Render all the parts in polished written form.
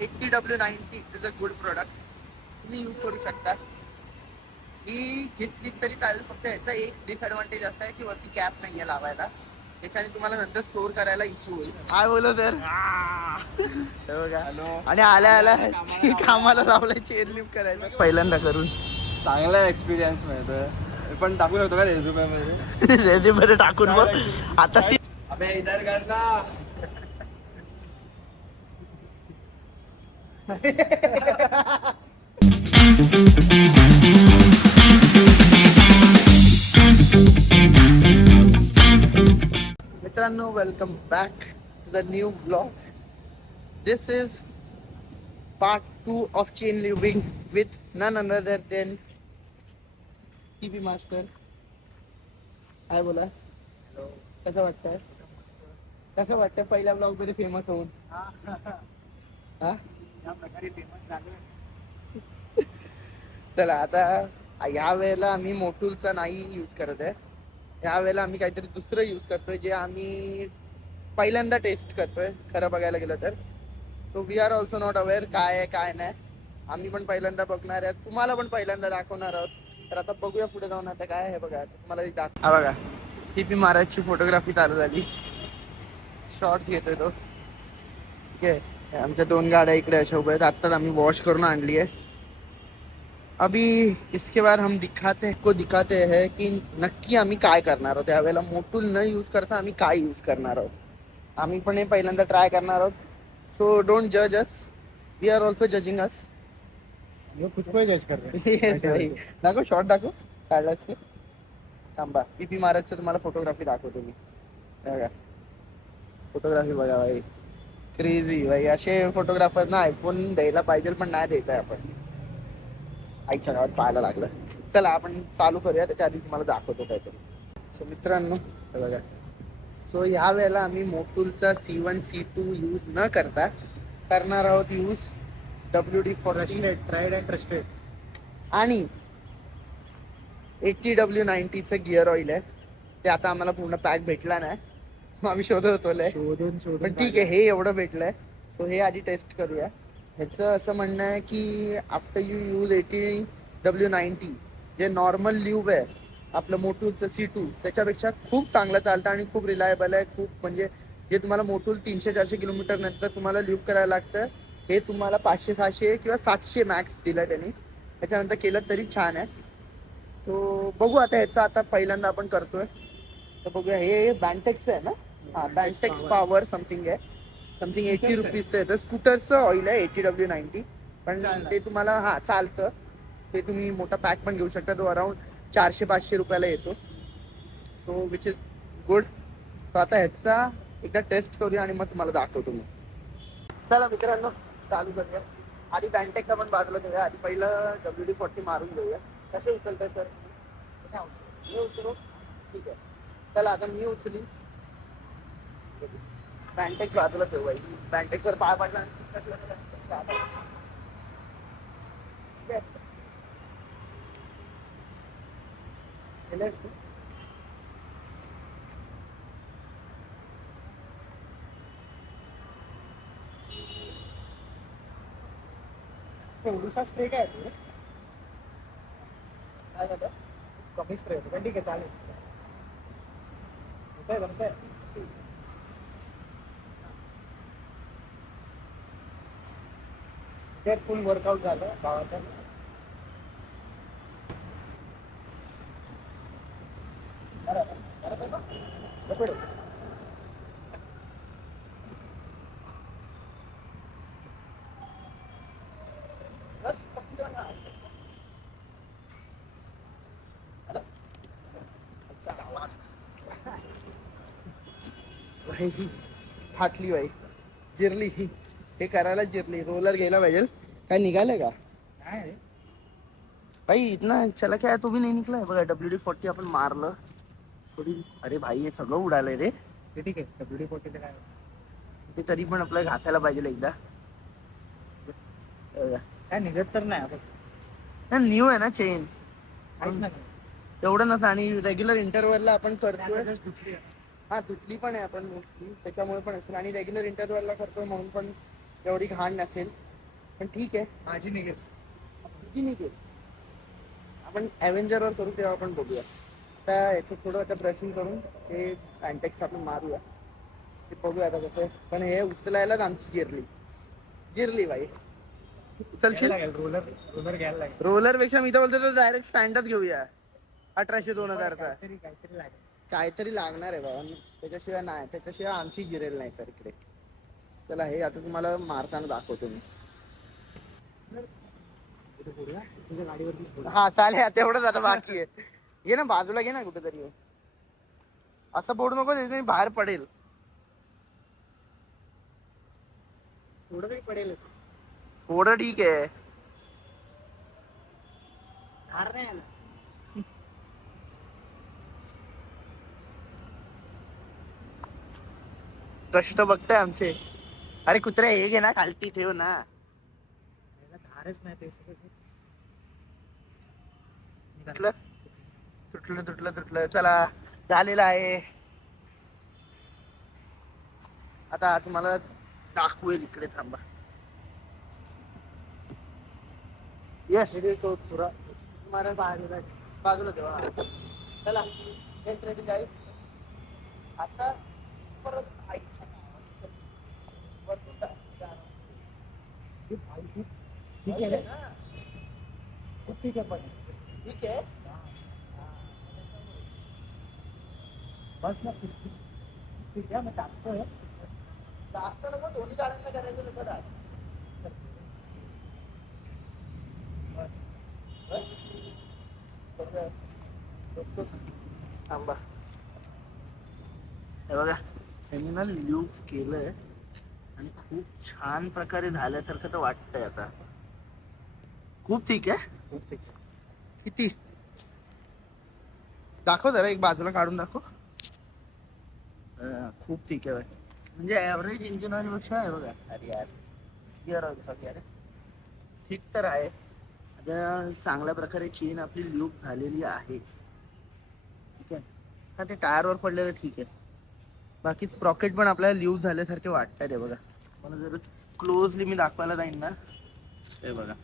80W90 is a good product, तुम्ही use करू शकता. ही घेतली तरी चालेल, फक्त याचा एक डिसएडव्हान्टेज असा आहे की वरती कॅप नाही आहे लावायला, त्याच्याने तुम्हाला नंतर स्टोअर करायला इश्यू होईल. काय बोललो तर आणि आल्या आल्या कामाला लावलंय चेअर लिफ्ट करायचं पहिल्यांदा करून. चांगला एक्सपिरियन्स मिळतोय, पण टाकू शकतो का रेझ्युमे मध्ये? रेझ्युमे टाकून बघ आता. अबे इधर करना. मित्रांनो, welcome back to the new blog. This is part 2 of chain living with none another than TV master. काय बोला, कसं वाटतंय? कसं वाटतं पहिल्या ब्लॉग मध्ये फेमस होऊन? हा, या प्रकारे फेमस झालं. चला आता या वेळेला आम्ही मोटूलचा नाही यूज करत आहे. या वेळेला आम्ही काहीतरी दुसरं यूज करतोय, जे आम्ही पहिल्यांदा टेस्ट करतोय खरं बघायला गेलं तर. So we are also not aware काय आहे काय नाही. आम्ही पण पहिल्यांदा बघणार आहे, तुम्हाला पण पहिल्यांदा दाखवणार आहोत. तर आता बघूया पुढे जाऊन. आता काय आहे बघा, तुम्हाला हा बघा, टीपी महाराजची फोटोग्राफी चालू झाली. शॉर्ट्स घेतोय तो. ठीक आहे, आमच्या 2 गाड्या इकडे अशा उभ्या आहेत. आत्ताच आम्ही वॉश करून आणली आहे. अभी इसके बाद हम दिखाते हैं की नक्की आम्ही काय करणार आहोत. त्यावेळेला मोटूल न यूज करता आम्ही काय यूज करणार आहोत. आम्ही पण हे पहिल्यांदा ट्राय करणार आहोत. सो डोंट जज अस, वी आर ऑल्सो जजिंग अस. खुद को जज कर रहे. दाखव शॉर्ट, दाखव काढला ते. थांबा, पीपी महाराजचं तुम्हाला फोटोग्राफी दाखवतो मी. बघा फोटोग्राफी बघा भाई, क्रेझी भाई. असे फोटोग्राफर ना आयफोन द्यायला पाहिजे, पण नाही देत आहे आपण. आईच्या गावात पाहायला लागलं. चला आपण चालू करूया, त्याच्या आधी तुम्हाला दाखवतो काहीतरी. सो मित्रांनो बघा, सो या वेळेला आम्ही मोटूलचा C1 C2 यूज न करता करणार आहोत use WD-40 tried and trusted आणि 80W90चं गिअर ऑइल आहे. ते आता आम्हाला पूर्ण पॅक भेटला नाही, मग आम्ही शोधत होतो. पण ठीक आहे, हे एवढं भेटलंय. सो हे आधी टेस्ट करूया. ह्याचं असं म्हणणं आहे की आफ्टर यू यूज 80W90, जे नॉर्मल ल्यूब आहे आपलं मोटूलचं C2, त्याच्यापेक्षा खूप चांगलं चालतं आणि खूप रिलायबल आहे. खूप म्हणजे जे तुम्हाला मोटूल 300-400 किलोमीटर नंतर तुम्हाला ल्यूब करायला लागतं, हे तुम्हाला 500-600 किंवा 700 मॅक्स दिलं त्यांनी. त्याच्यानंतर केलं तरी छान आहे. तो बघू आता, ह्याचा आता पहिल्यांदा आपण करतोय. तर बघूया. हे बँटेक्स आहे ना? हा, बँटेक्स पॉवर समथिंग आहे. समथिंग 80 रुपीजचं आहे. तर स्कूटरचं ऑइल आहे 80W90, पण ते तुम्हाला हा चालतं. ते तुम्ही मोठा पॅक पण घेऊ शकता. तो अराउंड 400-500 रुपयाला येतो. So which is good. So आता ह्याचा एकदा टेस्ट करूया आणि मग तुम्हाला दाखवतो मी. चला मित्रांनो, चालू करूया. आधी बँटेक्स आपण बाजूला ठेवूया. आधी पहिलं WD-40 मारून घेऊया. कसे उचलताय सर? मी उचलू? ठीक आहे. चला आता मी उचली. बँटेक्स बाजूला ठेवायची. बँटेक्सवर पाय पडला. एवढूसा स्प्रे काय आहे? काय झालं? कमी स्प्रे होतो, पण ठीक आहे चालेल. होतंय जमतंय. तेच फुल वर्कआउट झालं भावाचं. भाई फाटली भाई, जिरली. हे करायला जिरली. रोलर घ्यायला पाहिजे. काय निघालंय का काय भाई? इतना चला क्या, तो भी नहीं निकला है. बघा WD-40 आपण मारलं थोडी. अरे भाई हे सगळं उडालंय रे. ते ठीक आहे, WD-40 काय ते तरी पण आपल्याला घासायला पाहिजे एकदा. काय निघत तर नाही आता. न्यू आहे ना चेन, काहीच नाही. एवढं नसतं. आणि रेग्युलर इंटरव्हलला आपण करतोय. धुतली. हा, तुटली पण आहे आपण मोस्टली, त्याच्यामुळे पण असेल. आणि रेग्युलर इंटरव्हलला करतोय म्हणून पण एवढी घाण नसेल. पण ठीक आहे, माझी निघेल. तुझी निघेल. आपण ॲव्हेंजरवर करू तेव्हा आपण बघूया. आता याचं थोडं आता ब्रशिंग करून ते पॅन्टेक्स आपण मारूया, ते बघूया आता कसं. पण हे उचलायलाच आमची जिरली बाई. उचलशील? रोलर रोलर घ्यायला लागेल. रोलर पेक्षा मी तर बोलतो तो डायरेक्ट स्टँडच घेऊया 1800-2000चा. काहीतरी लागेल. काहीतरी लागणार आहे बाबा, त्याच्याशिवाय नाही, त्याच्याशिवाय आमची जिरेल नाही तर इकडे. चला हे आता तुम्हाला मारताना दाखवतो मी. तुझ्या गाडीवरतीच फोडू. हा चालेल, तेवढंच आता बाकी आहे. घे ना बाजूला, घे ना कुठेतरी. असं फोडू नको, त्याच्याने बाहेर पडेल. थोडं तरी पडेल. थोडं ठीक आहे. धार नाही आला. कष्ट बघताय आमचे. अरे कुत्रे हे घे ना, खालती ठेव ना. धारच नाही ते सगळं. तुटलं तुटलं तुटलं तुटलं. चला झालेलं आहे. आता तुम्हाला दाखवेल इकडे, थांबा. येस, तो चुरा तुम्हाला बाजूला ठेवा. चला गेट रेडी गाईस. आता परत आईच्या नावाने वरतून जा. ठीक आहे ना. खूप ठीक आहे पण. ठीक आहे. बस ना ठीक आहे, मग टाकतोय. जास्त नको, दोन्ही गाड्यांना करायचं नको डाग. थांबा. हे बघा, त्यांनी ना लूप केलंय आणि खूप छान प्रकारे झाल्यासारखं तर वाटतंय आता. खूप ठीक आहे. खूप ठीक आहे. किती दाखव जरा, एक बाजूला काढून दाखव. खूप ठीक आहे. म्हणजे ॲव्हरेज इंजिन ऑइल पेक्षा आहे बघा. अरे यार, गिअर ऑइल सॉरी. अरे ठीक तर आहे. आता चांगल्या प्रकारे चेन आपली लूप झालेली आहे. ठीक आहे. हा ते टायरवर पडलेलं ठीक आहे. बाकी स्प्रॉकेट पण आपल्याला ल्यूज झाल्यासारखे वाटतात. हे बघा, मला जर क्लोजली मी दाखवायला जाईन ना, हे बघा,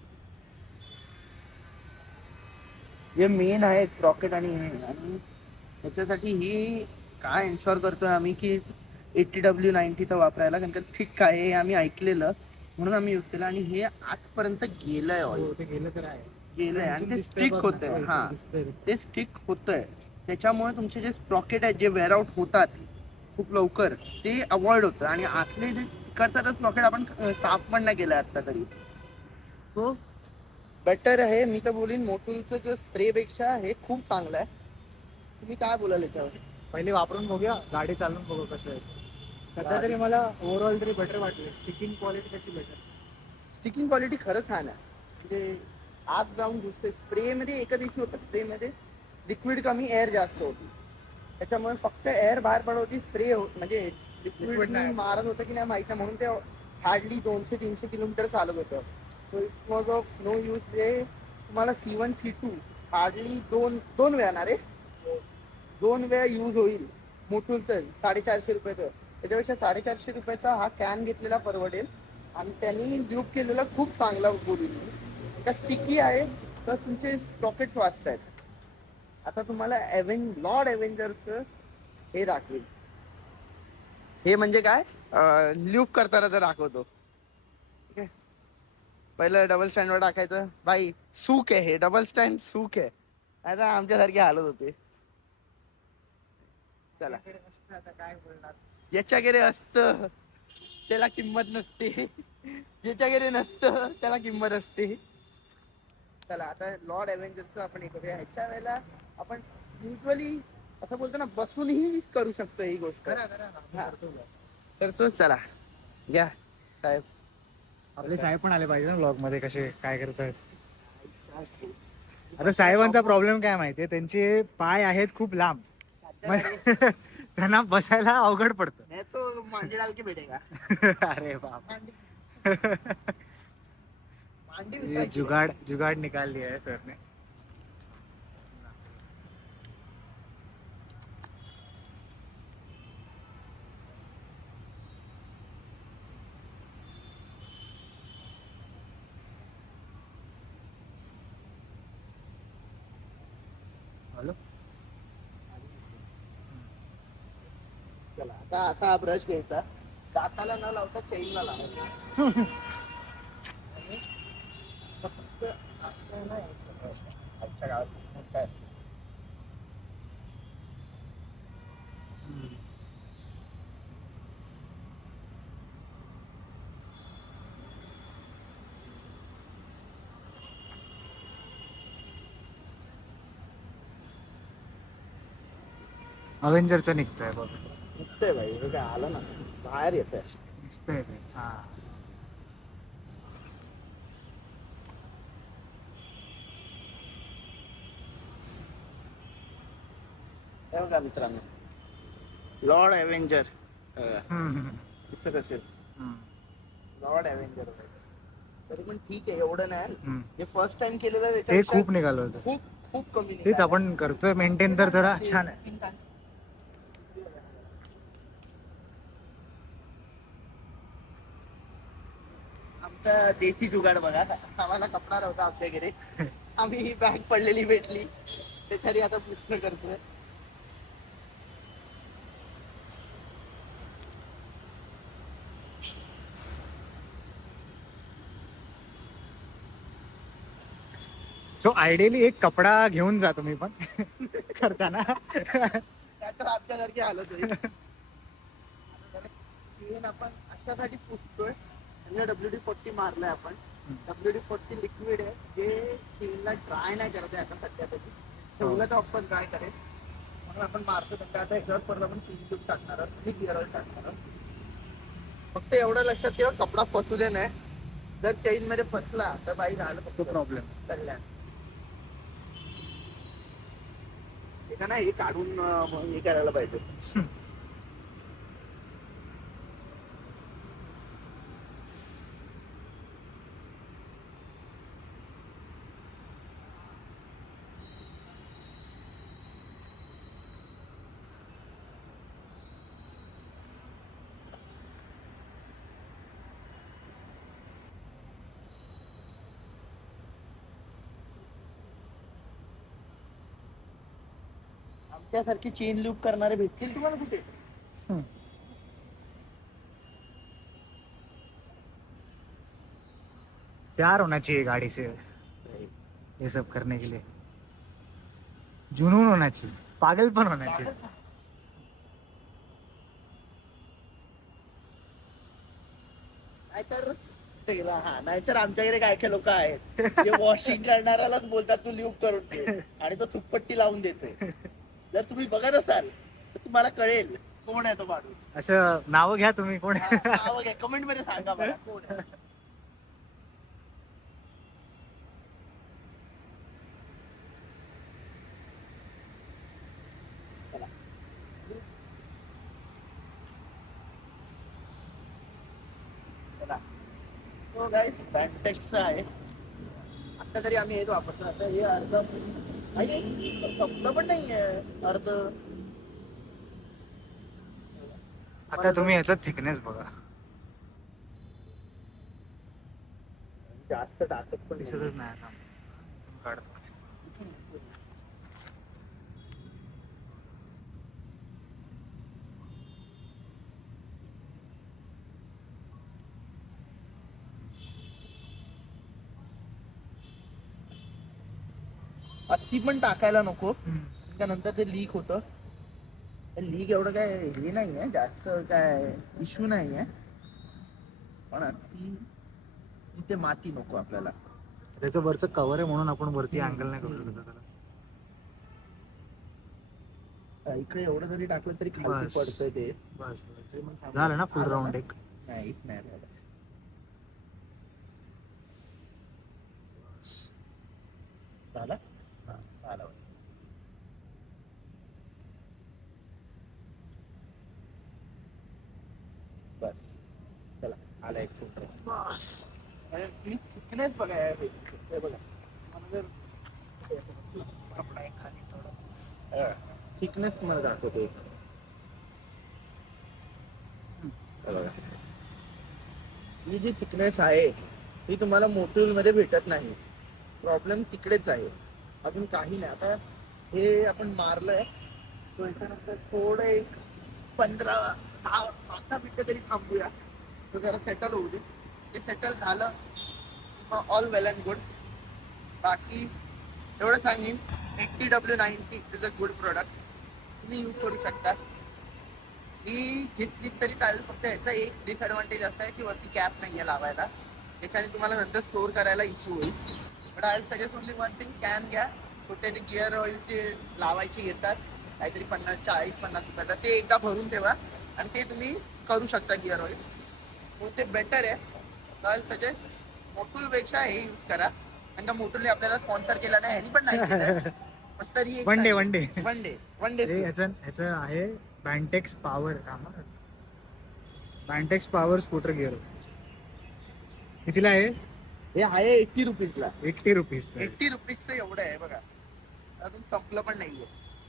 जे मेन आहे स्प्रॉकेट आणि हे. आणि त्याच्यासाठी ही काय इन्शॉर करतोय आम्ही की 80W90 वापरायला, कारण का थिक आहे हे आम्ही ऐकलेलं, म्हणून आम्ही यूज केलं. आणि हे आजपर्यंत गेलंय ऑइल, ते गेलं तर आहे. गेलंय आणि ते स्टिक होतंय. हा, ते स्टिक होतंय. त्याच्यामुळे तुमचे जे स्प्रॉकेट आहेत जे वेअर आउट होतात खूप लवकर, ते अवॉइड होतं. आणि आतले जे तिकडचा स्प्रॉकेट आपण साफ पण नाही केलं आता तरी. सो बेटर आहे. मी तर बोलीन मोटूलचं जे स्प्रे पेक्षा हे खूप चांगलं आहे. तुम्ही काय बोलाल याच्यावर? पहिले वापरून बघूया, गाडी चालवून बघू कसं आहे. सध्या तरी मला ओव्हरऑल तरी बेटर वाटलं. स्टिकिंग क्वालिटी त्याची बेटर. स्टिकिंग क्वालिटी खरंच छान आहे. म्हणजे आत जाऊन घुसते. स्प्रेमध्ये एकच इश्यू होता, स्प्रेमध्ये लिक्विड कमी, एअर जास्त होती. त्याच्यामुळे फक्त एअर बाहेर पडत होती, स्प्रे म्हणजे लिक्विड नाही. मारत होतं की नाही माहिती नाही, म्हणून ते हार्डली 200-300 किलोमीटर चालत होतं. So it was of no use. जे तुम्हाला C1 C2 हार्डली दोन वेळा ना रे, 2 वेळा यूज होईल. मोटूलचं 450 रुपयाचं, त्याच्यापेक्षा 450 रुपयाचा हा कॅन घेतलेला परवडेल. आणि त्यांनी ल्यूब केलेला खूप चांगला बोलील. त्या स्टिकी आहे तर तुमचे स्प्रॉकेट्स वाचत आहेत. आता तुम्हाला लॉर्ड एव्हेंजरचं हे दाखवेल. हे म्हणजे काय, ल्यूब करताना तर दाखवतो. ठीक आहे, पहिलं डबल स्टँडवर टाकायचं. बाई सूक आहे हे, डबल स्टँड सूक आहे. आता आमच्यासारखे हालत होते. चला, आता काय बोलणार. ज्याच्याकडे असतं त्याला किंमत नसते, ज्याच्याकडे नसतं त्याला किंमत असते. चला आता लॉर्ड एव्हेंजरचं आपण हे करूया. ह्याच्या वेळेला आपण युजली असं बोलतो ना, बसूनही करू शकतो ही गोष्ट. करतो. चला घ्या साहेब. आपले साहेब पण आले पाहिजे ना ब्लॉग मध्ये, कसे काय करतात. आता साहेबांचा प्रॉब्लेम काय माहितीये, त्यांचे पाय आहेत खूप लांब. त्यांना बसायला अवघड पडतं. मैं तो मांडी डाल के बैठेगा. अरे बाप, मांडी ये विसायची. जुगाड़ निकाल लिया है सर ने. हॅलो. चला आता असा हा ब्रश घ्यायचा, दाताला न लावता चेनला लावायचा. आणि फक्त असं नाही आजच्या गावात मोठा आहे. अवेंजरचं निघतंय बघ. निघतंय भाई, हे काय आलं ना बाहेर येतंय. दिसतंय ते. हा. हे बघा मित्रांनो, लॉर्ड एव्हेंजर हम्म. कसं कसेल हम्म. लॉर्ड एव्हेंजर. तरी पण ठीक आहे, एवढं नाही. हम्म. जे फर्स्ट टाइम केलेलं ते त्याच्यापेक्षा खूप निघालं होतं. खूप खूप कमी तेच निघालं. आपण करतोय मेंटेन, तर जरा छान आहे. आमचा देसी जुगाड बघा, आम्हाला कपडा नव्हता आमच्या घरी, आम्ही ही बॅग पडलेली भेटली त्याच्याने आता पुष्ण करतोय. सो आयडियली एक कपडा घेऊन जा तुम्ही पण करताना. त्यातर आमच्यासारखी हालत होईल. चेन आपण अशासाठी पुसतोय, WD-40 मारलंय आपण. WD-40 लिक्विड आहे जे चेनला ड्राय नाही करत आहे आता सध्या तरी. ठेवलं तर आपण ड्राय करेल म्हणून आपण मारतो. तर आता ह्याच्यावर परत आपण चेन लूप टाकणार आहोत आणि गिअर ऑइल टाकणार आहोत. फक्त एवढं लक्षात ठेवा, कपडा फसू दे नाही. जर चेन मध्ये फसला तर बाई झालं तो प्रॉब्लेम. कल्याण. हे का नाही, हे काढून हे करायला पाहिजे. आमच्यासारखी चेन लूप करणारे भेटतील तुम्हाला कुठे? प्यार होना चाहिए गाड़ी से ये सब करने के लिए. जुनून होना चाहिए, पागलपन होना चाहिए. नाहीतर नाहीतर आमच्याकडे काय काय लोक आहेत जे वॉशिंग करणाऱ्यालाच बोलतात तू लूप करून दे आणि तो थुकपट्टी लावून देतोय. जर तुम्ही बघत असाल तर तुम्हाला कळेल कोण आहे तो माणूस. असं नाव घ्या तुम्ही कोण. नाव घ्या, कमेंट मध्ये सांगा मला कोण आहे. चला. चला. So guys, बॅटटेक्सचं आहे. आता तरी आम्ही हेच वापरतो. आता हे अर्ध संपलं पण नाहीये अर्ध. आता तुम्ही याचा थिकनेस बघा. जास्त टाकत पण नाही. दिसतच नाही आता. काढतो. अति पण टाकायला नको, त्यानंतर ते लीक होतं. लीक एवढं काय हे नाही आहे, जास्त काय इश्यू नाही आहे, पण अति इथे माती नको आपल्याला. त्याचं वरचं कव्हर आहे म्हणून आपण वरती अँगल नाही करू शकत त्याला. इकडे एवढं जरी टाकलं तरी खाली बस. पडतंय ते. बस झालं ना फुल राऊंड एक. नाही नाही झालं. झालं? झालं. बस चला, आला एक फुट. बस. मी थिकनेस बघा हे बघा. मला जर कपडा एक खाली थोडं. थिकनेस मला दाखवतो एक. ही जी थिकनेस आहे ही तुम्हाला मोटूल मध्ये भेटत नाही. प्रॉब्लेम तिकडेच आहे, अजून काही नाही. आता हे आपण मारलंय. तो याच्यानंतर थोडं एक 15-10 मिनिटं तरी थांबूया. तो जरा सेटल होऊ दे. ते सेटल झालं मग ऑल वेल अँड गुड. बाकी एवढं सांगेन, XTW90 is a good product. तुम्ही यूज करू शकता. ही घेतली तरी चालेल. फक्त याचा एक डिसएडव्हान्टेज असा आहे की वरती कॅप नाही आहे लावायला. त्याच्याने तुम्हाला नंतर स्टोअर करायला इश्यू होईल. But I suggest only one thing, can घ्या. छोटे ते गिअर ऑइलचे लावायचे येतात काहीतरी 40-50 रुपयाला. ते एकदा भरून ठेवा आणि ते तुम्ही करू शकता गिअर ऑइल. सो ते बेटर आहे. आय सजेस्ट मोटूलपेक्षा हे यूज करा. कारण का मोटूलने आपल्याला स्पॉन्सर केला नाही, ह्यानी पण नाही केलं. पण तरी वन डे ह्याचं आहे बँटेक्स पॉवर. बँटेक्स पॉवर स्कूटर गिअर कितीला आहे? हे आहे 80 रुपीजला. 80 रुपीज. 80 रुपीजचं एवढं आहे बघा. अजून संपलं पण नाहीये.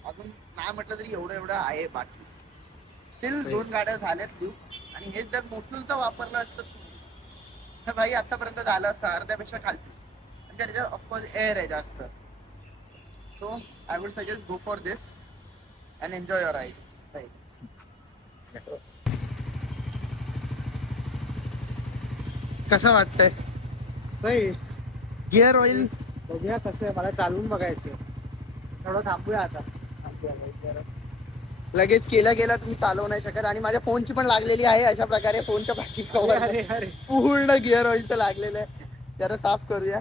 अजून नाही म्हटलं तरी एवढं आहे. बाकी स्टील 2 गाड्या झाल्याच लिहू. आणि हे जर मोटूलचं वापरलं असतं तर भाई आतापर्यंत झालं असतं अर्ध्यापेक्षा खालती. म्हणजे त्याच्यात ऑफकोर्स एअर आहे जास्त. So I would suggest go for this and enjoy your ride. कसं वाटतंय सही. Gear oil? बघूया कसं आहे, मला चालवून बघायचं. थोडं थांबूया आता. लगेच केला गेला तुम्ही चालवू नाही शकत. आणि माझ्या फोनची पण लागलेली आहे अशा प्रकारे. फोनच्या पाठी कव्हर अरे पूर्ण गिअर ऑइलचं लागलेलं आहे. जरा साफ करूया.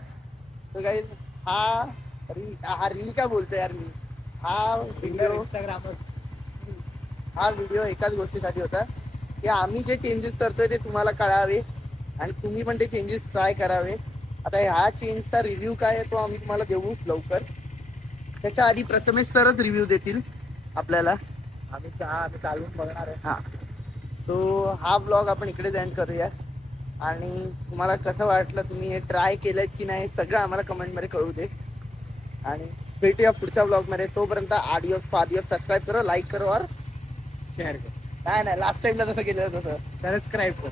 तर काही हा रील काय बोलतोय यार मी. हा व्हिडिओ एकाच गोष्टीसाठी होता की आम्ही जे चेंजेस करतोय ते तुम्हाला कळावे आणि तुम्ही पण ते चेंजेस ट्राय करावे. आता ह्या चेंजचा रिव्ह्यू काय आहे तो आम्ही तुम्हाला देऊ लवकर. त्याच्या आधी प्रथमेश सरच रिव्ह्यू देतील आपल्याला. आम्ही चालवून बघणार आहे. हा, सो हा ब्लॉग आपण इकडेच एंड करूया. आणि तुम्हाला कसं वाटलं, तुम्ही हे ट्राय केलं की नाही, सगळं आम्हाला कमेंटमध्ये कळू दे. आणि भेटूया पुढच्या ब्लॉगमध्ये. तोपर्यंत आडिओस सबस्क्राईब करो, लाईक करो और शेअर कर. नाही लास्ट टाइमला जसं केलं तसं सबस्क्राईब कर.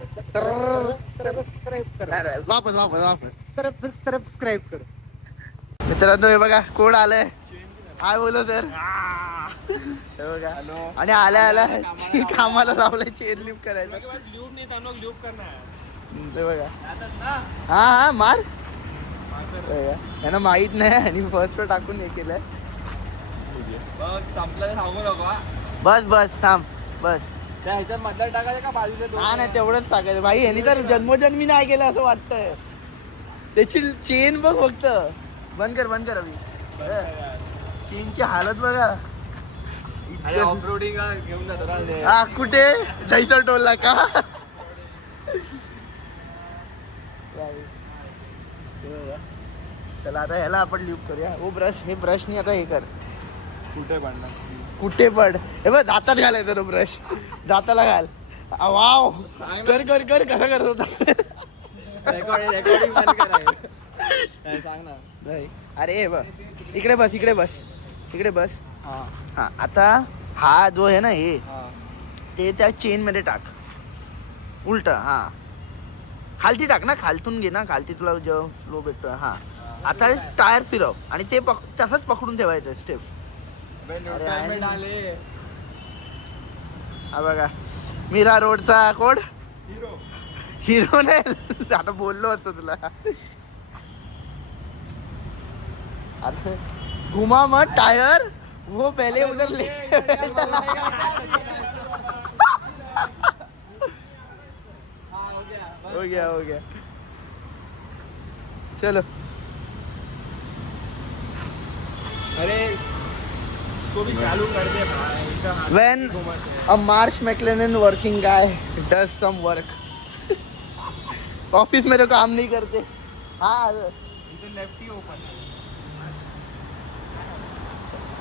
वापस सबस्क्राईब कर. मित्रांनो हे बघा कोण आलंय. काय बोलू तर हे बघा. आणि आल्या कामाला लावलंय चेन लिफ्ट करायला. ते बघा. हा मार. त्यांना माहित नाही आणि फर्स्ट टाकून हे केलंय. बस थांब बस. ह्याच्यात मधला टाकायचं का बाजूला? हा नाही तेवढंच टाकायचं भाई. यांनी तर जन्मोजन्मी नाही केलं असं वाटतंय. त्याची चेन बघ फक्त. बंद कर अभि. चेनची हालत बघा. ऑफ रोडिंग घेऊन जातो. हा कुठे जायचं टोलला का? चला आता ह्याला आपण लिफ्ट करूया. ओ ब्रश, हे ब्रशनी आता हे कर. कुठे पड. हे बघ दातात घालायचं तो ब्रश. दाताला घाल. वाव कर कसं करत होता. रेकॉर्डिंग बंद करायचं. सांग ना. अरे हे बघ इकडे बस. हा आता हा जो आहे ना हे ते त्या चेन मध्ये टाक. उलट. हा खालती टाक ना. खालतून घे ना. खालती तुला जो फ्लो भेटतोय. हा आता टायर फिरव आणि ते तसंच पकडून ठेवायचं स्टेप. हा बघा मीरा रोडचा कोड. हिरो नाही आता बोललो असतो तुला. अरे घुमा मत टायर. वो पहले उधर ले. हो गया चलो. अरे इसको भी चालू कर दे भाई. When a Marsh McLennan working guy does some work. Office में तो काम नहीं करते. हाँ लेफ्ट ही ओपन.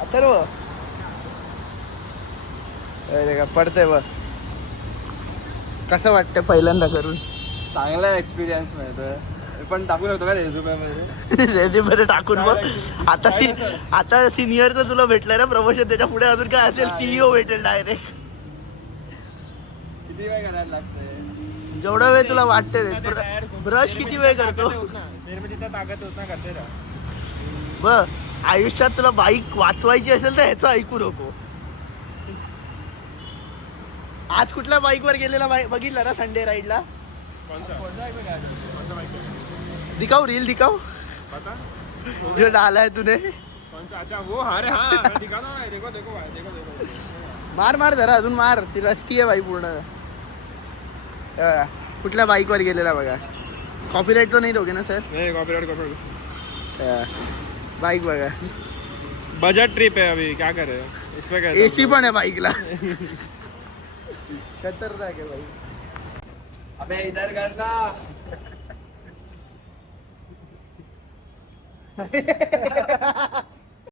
अथर्व अरे का पडतंय बघ. कसं वाटतं पहिल्यांदा करून? चांगला एक्सपिरियन्स मिळतोय. पण टाकू शकतो का रेझ्युमे मध्ये? रेझ्युमे टाकून बघ. आता सिनियरचं तुला भेटलंय ना प्रमोशन. त्याच्या पुढे अजून काय असेल CEO भेटेल डायरेक्ट. किती वेळ करायला लागतंय? जेवढा वेळ तुला वाटते. ब्रश किती वेळ करतो ताकद होत ना करते. बघ. आयुष्यात तुला बाईक वाचवायची असेल तर ह्याचं ऐकू नको. आज कुठल्या बाईकवर गेलेला बघितलं ना संडे राईडला? दिखाओ रील दिखाओ जो डाला है तूने. मार मार जरा अजून मार. ती रस्ती आहे बाई पूर्ण. कुठल्या बाईकवर गेलेला बघा. कॉपीराइट तो नाही दोगे ना सर? नहीं कॉपीराइट. बाईक बघा. बजट ट्रिप है अभी, क्या करे इसमें क्या एसी पण आहे बाईकला. खतरनाक आहे बाई. अबे इधर करना.